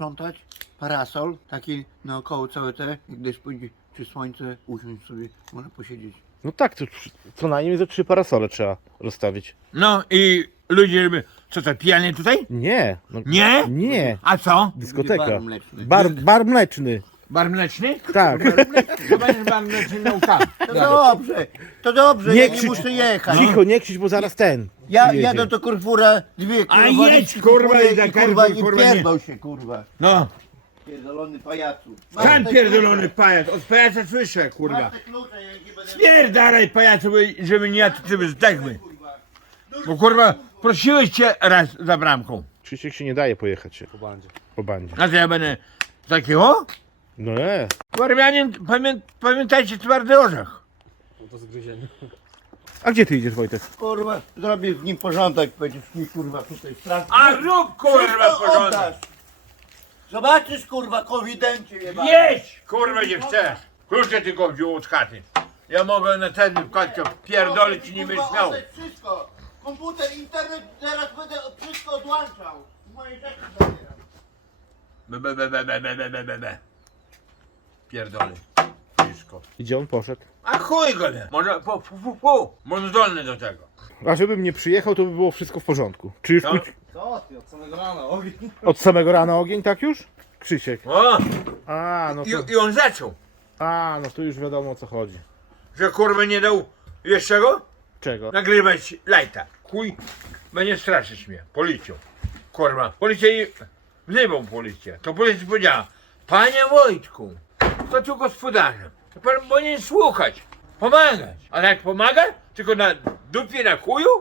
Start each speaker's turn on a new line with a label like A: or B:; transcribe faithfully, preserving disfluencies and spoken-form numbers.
A: posprzątać, parasol, taki naokoło całe te, jak deszcz pójdzie przy słońce, usiąść sobie, można posiedzieć.
B: No tak, to przy- co najmniej ze trzy parasole trzeba rozstawić.
C: No i ludzie, żeby... Co to, pijanie tutaj?
B: Nie. No,
C: Nie?
B: Nie.
C: A co?
B: Dyskoteka.
A: Bar mleczny.
B: Bar, bar mleczny.
C: Bar mleczny?
B: Tak.
C: Chyba jest bar mleczny na tam.
A: To dobrze, to dobrze,
B: Nie
A: ja nie
B: krzycz-
A: muszę jechać.
B: Cicho, nie krzycz, bo zaraz ten.
A: Ja
B: przyjedzie.
A: jadę do Kurfura, dwie
C: A
A: kurwa,
C: jedź,
A: liczki
C: kurwa,
A: kupuję
C: i za
A: i kurwa,
C: Carrefour,
A: i
C: kurwa, nie.
A: pierdol się, kurwa.
C: No,
A: Pierdolony pajacu.
C: sam pierdolony pajac, od pajaca słyszę, kurwa.
A: Masz te klucze, ja nie będę...
C: Spierdalaj pajacu, bo- żeby nie jadł, żeby zdechły. Bo kurwa, prosiłeś cię raz za bramką.
B: Krzysiek się nie daje pojechać się.
D: Po bandzie.
B: Po bandzie.
C: A to ja będę takiego?
B: No nie.
C: Warmianin, pamię, pamiętajcie, twardy orzech.
D: No to zgryzienie.
B: A gdzie ty idziesz, Wojtek?
A: Kurwa, zrobię z nim porządek, będziesz mi kurwa tutaj sprawdzić.
C: A rób kurwa
A: Wszystko
C: porządek.
A: oddasz. Zobaczysz kurwa, konfidencie jebany.
C: Jedź, kurwa, nie chcesz. Klucze tylko wziął od chaty. Ja mogę na ten w kotce pierdolić i nie będziesz
A: Kurwa,
C: miał.
A: oddać wszystko. Komputer, internet, teraz będę wszystko odłączał. Moje rzeczy zabieram.
C: Be, be, be, be, be, be, be, be, be, be. Pierdolę. Wszystko.
B: Gdzie on poszedł?
C: A chuj go nie. Może, pu, pu, pu, pu. Może zdolny do tego.
B: A żebym nie przyjechał, to by było wszystko w porządku. Czy już
C: No.
B: pójdź-
D: Co ty, od samego rana, ogień.
B: od samego rana ogień, tak już? Krzysiek.
C: O,
B: A, no to,
C: i, i on zaczął.
B: a, no to już wiadomo o co chodzi.
C: Że kurwa nie dał, wiesz czego?
B: Czego?
C: Nagrywać lajta. Chuj, będzie straszyć mnie. Policją. Kurwa. Policja i... Wzywą policję. To policja powiedziała: panie Wojtku, to tu gospodarzem. To pan powinien słuchać, pomagać. A jak pomaga? Tylko na dupie, na chuju?